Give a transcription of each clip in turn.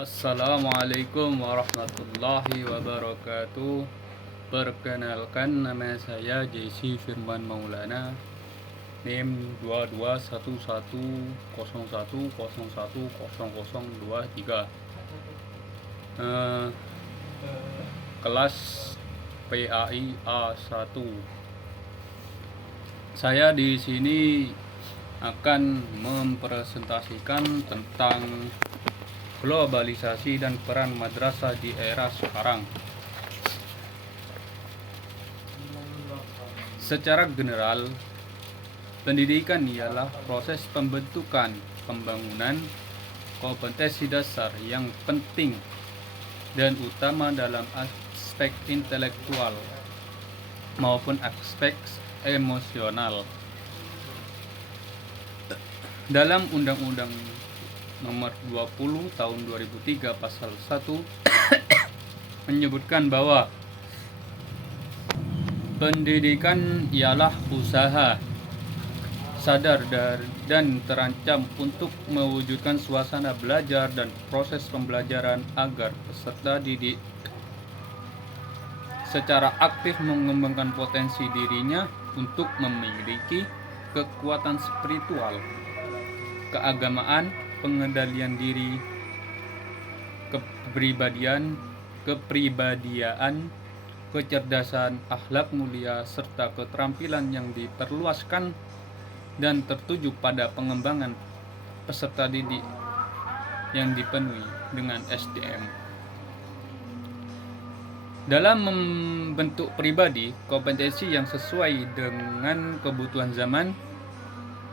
Assalamualaikum warahmatullahi wabarakatuh. Perkenalkan, nama saya Jesse Firman Maulana, NIM 221101010023, eh, kelas PAI A1. Saya di sini akan mempresentasikan tentang globalisasi dan peran madrasah di era sekarang. Secara general, pendidikan ialah proses pembentukan, pembangunan kompetensi dasar yang penting dan utama dalam aspek intelektual maupun aspek emosional. Dalam Undang-Undang Nomor 20 Tahun 2003 Pasal 1 menyebutkan bahwa pendidikan ialah usaha sadar dan terancam untuk mewujudkan suasana belajar dan proses pembelajaran agar peserta didik secara aktif mengembangkan potensi dirinya untuk memiliki kekuatan spiritual, keagamaan, pengendalian diri, kepribadian, kecerdasan, akhlak mulia, serta keterampilan yang diperluaskan dan tertuju pada pengembangan peserta didik yang dipenuhi dengan SDM. Dalam membentuk pribadi kompetensi yang sesuai dengan kebutuhan zaman,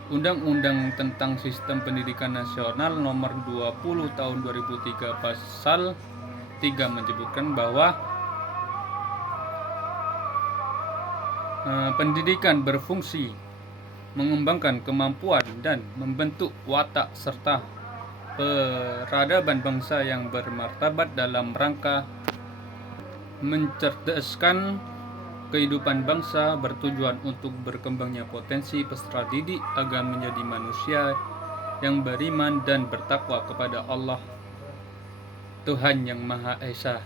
Undang-Undang tentang Sistem Pendidikan Nasional Nomor 20 Tahun 2003 Pasal 3 menyebutkan bahwa pendidikan berfungsi mengembangkan kemampuan dan membentuk watak serta peradaban bangsa yang bermartabat dalam rangka mencerdaskan kehidupan bangsa, bertujuan untuk berkembangnya potensi peserta didik agar menjadi manusia yang beriman dan bertakwa kepada Allah Tuhan yang Maha Esa,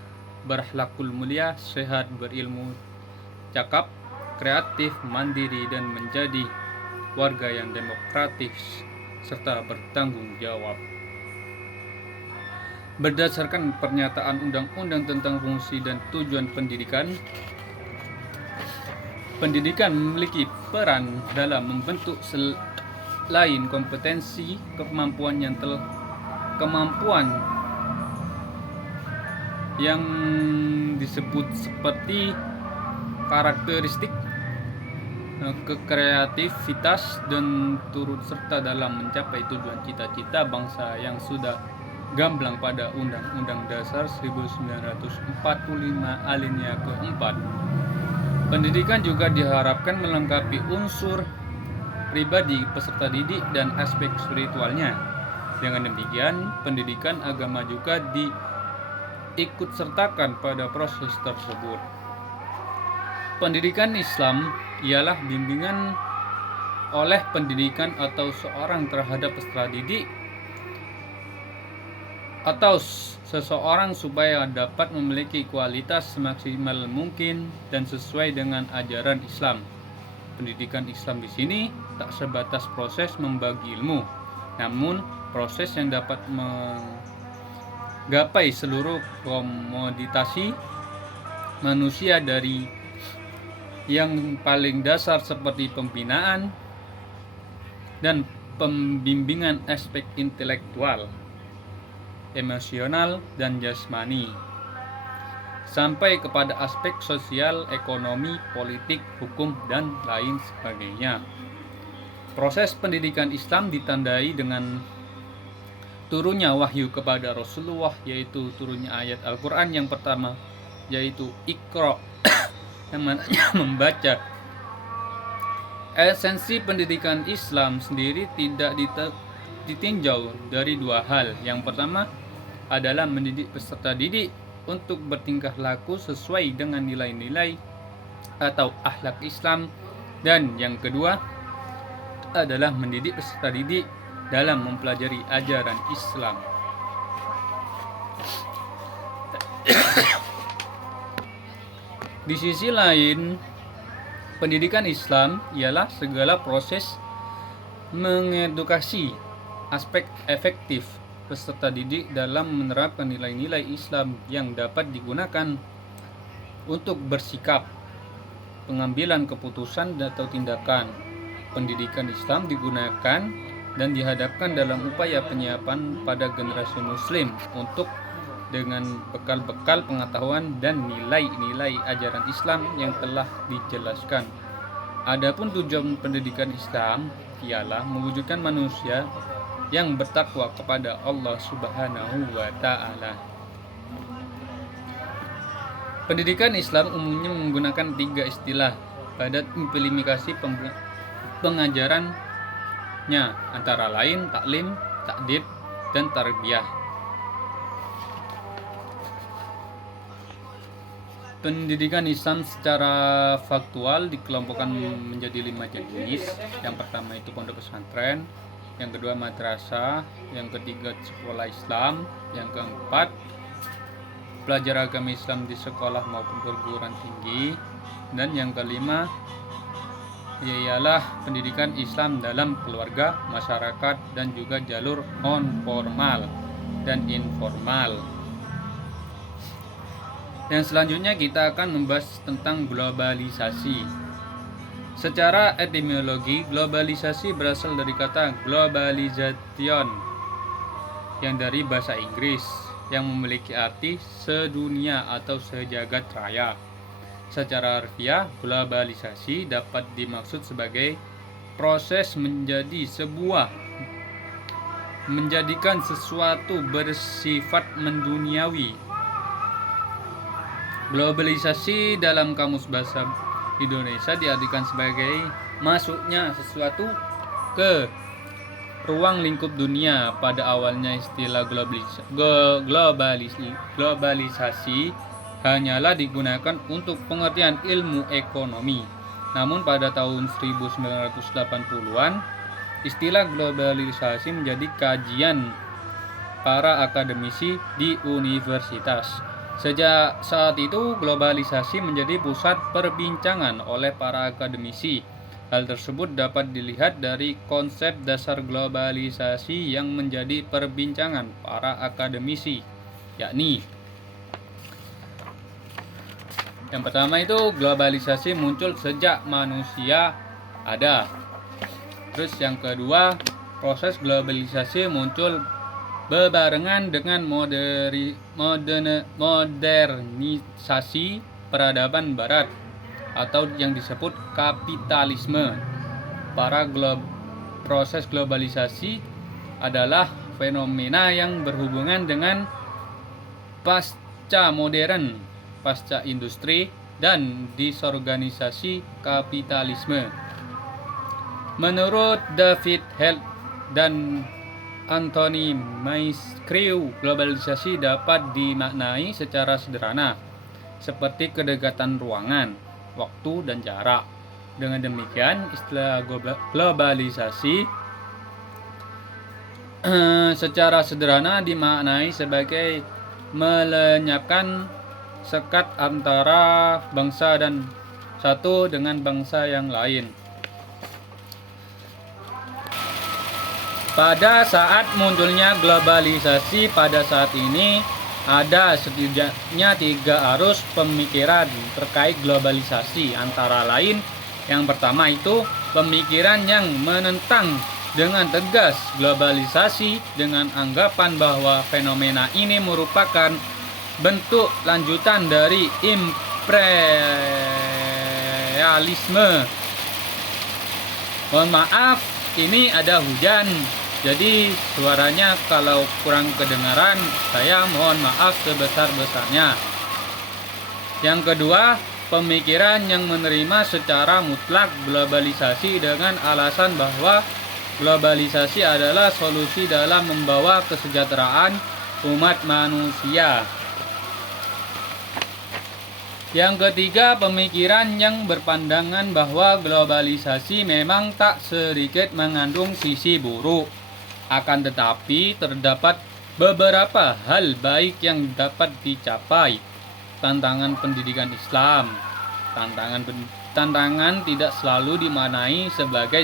berakhlakul mulia, sehat, berilmu, cakap, kreatif, mandiri, dan menjadi warga yang demokratis serta bertanggung jawab. Berdasarkan pernyataan Undang-Undang tentang fungsi dan tujuan pendidikan, pendidikan memiliki peran dalam membentuk selain kompetensi, kemampuan yang disebut seperti karakteristik, kekreativitas, dan turut serta dalam mencapai tujuan cita-cita bangsa yang sudah gamblang pada Undang-Undang Dasar 1945 alinea keempat. Pendidikan juga diharapkan melengkapi unsur pribadi peserta didik dan aspek spiritualnya. Dengan demikian, pendidikan agama juga diikutsertakan pada proses tersebut. Pendidikan Islam ialah bimbingan oleh pendidikan atau seorang terhadap peserta didik atau seseorang supaya dapat memiliki kualitas semaksimal mungkin dan sesuai dengan ajaran Islam. Pendidikan Islam di sini tak sebatas proses membagi ilmu, namun proses yang dapat menggapai seluruh komoditasi manusia dari yang paling dasar seperti pembinaan dan pembimbingan aspek intelektual, emosional, dan jasmani, sampai kepada aspek sosial, ekonomi, politik, hukum, dan lain sebagainya. Proses pendidikan Islam ditandai dengan turunnya wahyu kepada Rasulullah, yaitu turunnya ayat Al-Quran yang pertama, yaitu Iqra, yang mananya membaca. Esensi pendidikan Islam sendiri tidak ditinjau dari dua hal. Yang pertama adalah mendidik peserta didik untuk bertingkah laku sesuai dengan nilai-nilai atau akhlak Islam, dan yang kedua adalah mendidik peserta didik dalam mempelajari ajaran Islam. Di sisi lain, pendidikan Islam ialah segala proses mengedukasi aspek efektif peserta didik dalam menerapkan nilai-nilai Islam yang dapat digunakan untuk bersikap, pengambilan keputusan atau tindakan. Pendidikan Islam digunakan dan dihadapkan dalam upaya penyiapan pada generasi muslim untuk dengan bekal-bekal pengetahuan dan nilai-nilai ajaran Islam yang telah dijelaskan. Adapun tujuan pendidikan Islam ialah mewujudkan manusia yang bertakwa kepada Allah Subhanahu wa taala. Pendidikan Islam umumnya menggunakan 3 istilah pada implementasi pengajarannya, antara lain taklim, takdib, dan tarbiyah. Pendidikan Islam secara faktual dikelompokkan menjadi 5 jenis. Yang pertama itu pondok pesantren, yang kedua madrasah, yang ketiga sekolah Islam, yang keempat belajar agama Islam di sekolah maupun perguruan tinggi, dan yang kelima ialah pendidikan Islam dalam keluarga, masyarakat, dan juga jalur non formal dan informal. Yang selanjutnya kita akan membahas tentang globalisasi. Secara etimologi, globalisasi berasal dari kata globalization yang dari bahasa Inggris yang memiliki arti sedunia atau sejagat raya. Secara harfiah, globalisasi dapat dimaksud sebagai proses menjadikan sesuatu bersifat menduniawi. Globalisasi dalam Kamus Bahasa Indonesia diartikan sebagai masuknya sesuatu ke ruang lingkup dunia. Pada awalnya istilah globalisasi hanyalah digunakan untuk pengertian ilmu ekonomi. Namun pada tahun 1980-an, istilah globalisasi menjadi kajian para akademisi di universitas. Sejak saat itu, globalisasi menjadi pusat perbincangan oleh para akademisi. Hal tersebut dapat dilihat dari konsep dasar globalisasi yang menjadi perbincangan para akademisi, yakni yang pertama itu globalisasi muncul sejak manusia ada. Terus yang kedua, proses globalisasi muncul bebarengan dengan modernisasi peradaban barat atau yang disebut kapitalisme. Proses globalisasi adalah fenomena yang berhubungan dengan pasca modern, pasca industri, dan disorganisasi kapitalisme. Menurut David Held dan Anthony Maescrew, globalisasi dapat dimaknai secara sederhana, seperti kedekatan ruangan, waktu, dan jarak. Dengan demikian, istilah globalisasi secara sederhana dimaknai sebagai melenyapkan sekat antara bangsa dan satu dengan bangsa yang lain. Pada saat munculnya globalisasi pada saat ini, ada setidaknya 3 arus pemikiran terkait globalisasi. Antara lain, yang pertama itu pemikiran yang menentang dengan tegas globalisasi dengan anggapan bahwa fenomena ini merupakan bentuk lanjutan dari imperialisme. Mohon maaf, ini ada hujan, jadi suaranya kalau kurang kedengaran, saya mohon maaf sebesar-besarnya. Yang kedua, pemikiran yang menerima secara mutlak globalisasi dengan alasan bahwa globalisasi adalah solusi dalam membawa kesejahteraan umat manusia. Yang ketiga, pemikiran yang berpandangan bahwa globalisasi memang tak sedikit mengandung sisi buruk. Akan tetapi terdapat Beberapa hal baik yang dapat dicapai. Tantangan pendidikan Islam. Tantangan tidak selalu dimaknai sebagai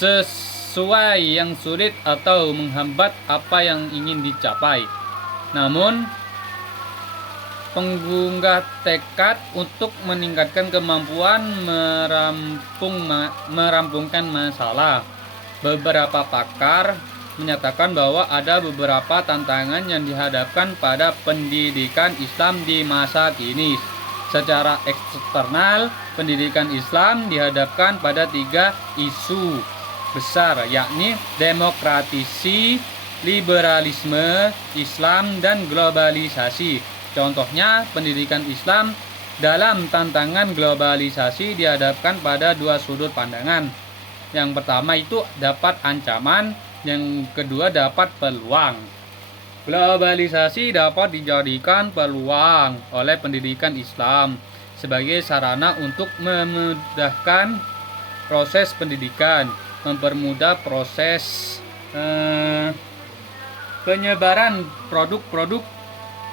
sesuai yang sulit atau menghambat apa yang ingin dicapai. Namun, pengunggah tekad untuk meningkatkan kemampuan merampungkan masalah. Beberapa pakar menyatakan bahwa ada beberapa tantangan yang dihadapkan pada pendidikan Islam di masa kini. Secara eksternal, pendidikan Islam dihadapkan pada 3 isu besar, yakni demokratisasi, liberalisme Islam, dan globalisasi. Contohnya, pendidikan Islam dalam tantangan globalisasi dihadapkan pada 2 sudut pandangan. Yang pertama itu dapat ancaman, yang kedua dapat peluang. Globalisasi dapat dijadikan peluang oleh pendidikan Islam sebagai sarana untuk memudahkan proses pendidikan, mempermudah proses penyebaran produk-produk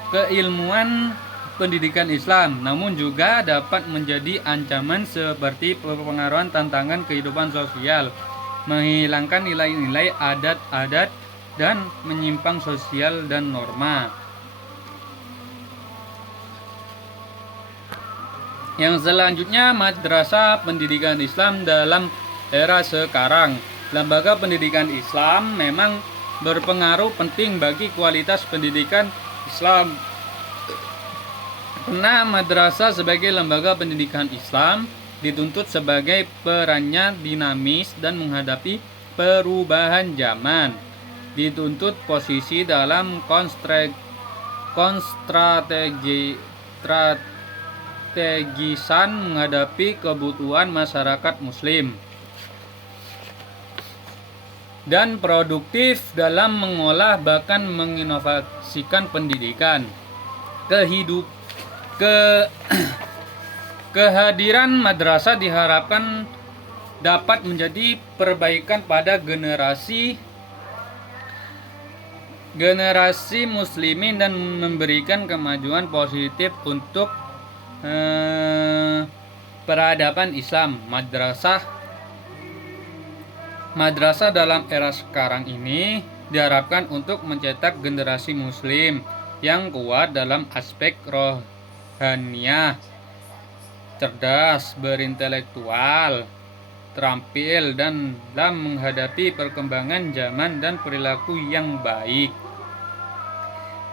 keilmuan pendidikan Islam, namun juga dapat menjadi ancaman seperti pengaruhan tantangan kehidupan sosial, menghilangkan nilai-nilai adat-adat, dan menyimpang sosial dan norma. Yang selanjutnya, madrasah pendidikan Islam dalam era sekarang. Lembaga pendidikan Islam memang berpengaruh penting bagi kualitas pendidikan Islam. Karena madrasah sebagai lembaga pendidikan Islam dituntut sebagai perannya dinamis dan menghadapi perubahan zaman. Dituntut posisi dalam strategisan menghadapi kebutuhan masyarakat muslim, dan produktif dalam mengolah bahkan menginovasikan pendidikan. Kehadiran madrasah diharapkan dapat menjadi perbaikan pada generasi muslimin dan memberikan kemajuan positif untuk peradaban Islam. Madrasah dalam era sekarang ini diharapkan untuk mencetak generasi muslim yang kuat dalam aspek rohaniah, cerdas, berintelektual, terampil, dan dalam menghadapi perkembangan zaman dan perilaku yang baik.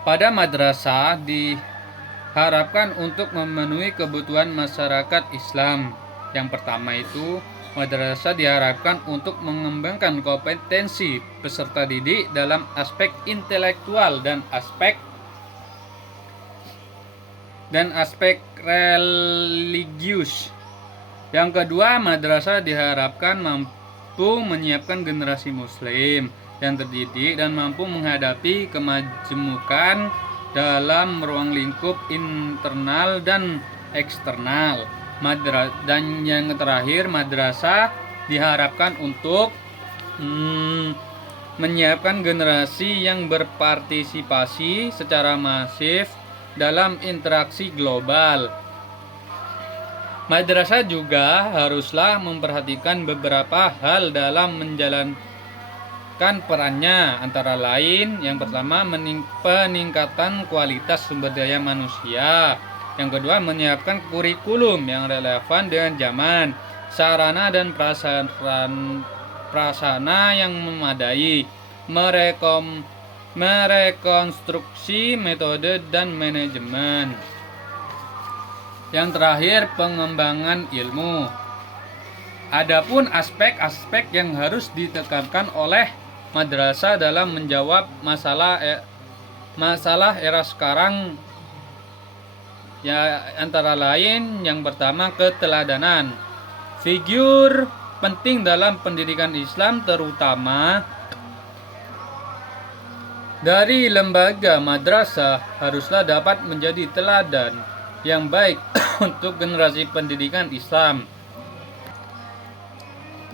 Pada madrasah diharapkan untuk memenuhi kebutuhan masyarakat Islam. Yang pertama itu, madrasah diharapkan untuk mengembangkan kompetensi peserta didik dalam aspek intelektual dan aspek religius. Yang kedua, madrasah diharapkan mampu menyiapkan generasi muslim yang terdidik dan mampu menghadapi kemajemukan dalam ruang lingkup internal dan eksternal. Dan yang terakhir, madrasah diharapkan untuk menyiapkan generasi yang berpartisipasi secara masif dalam interaksi global. Madrasah juga haruslah memperhatikan beberapa hal dalam menjalankan perannya, antara lain yang pertama peningkatan kualitas sumber daya manusia, yang kedua menyiapkan kurikulum yang relevan dengan zaman, sarana dan prasarana yang memadai, merekonstruksi metode dan manajemen. Yang terakhir, pengembangan ilmu. Adapun aspek-aspek yang harus ditekankan oleh madrasah dalam menjawab masalah era sekarang, ya antara lain yang pertama keteladanan. Figur penting dalam pendidikan Islam terutama dari lembaga madrasah haruslah dapat menjadi teladan yang baik untuk generasi pendidikan Islam.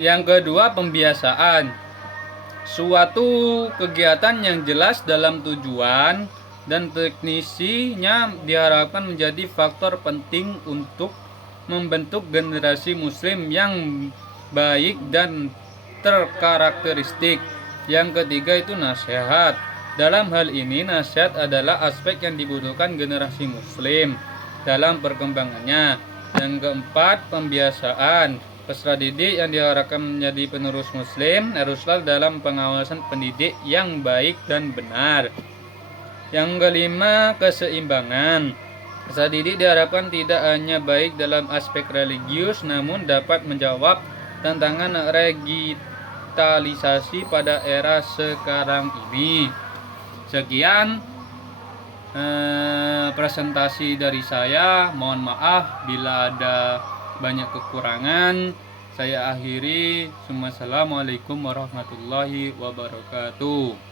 Yang kedua, pembiasaan. suatu kegiatan yang jelas dalam tujuan dan teknisinya diharapkan menjadi faktor penting untuk membentuk generasi muslim yang baik dan terkarakteristik. Yang ketiga itu nasihat. Dalam hal ini nasihat adalah aspek yang dibutuhkan generasi muslim dalam perkembangannya. Yang keempat, pembiasaan. Peserta didik yang diharapkan menjadi penerus muslim haruslah dalam pengawasan pendidik yang baik dan benar. Yang kelima, keseimbangan. Peserta didik diharapkan tidak hanya baik dalam aspek religius, namun dapat menjawab tantangan digitalisasi pada era sekarang ini. Sekian presentasi dari saya. Mohon maaf bila ada banyak kekurangan. Saya akhiri. Assalamualaikum warahmatullahi wabarakatuh.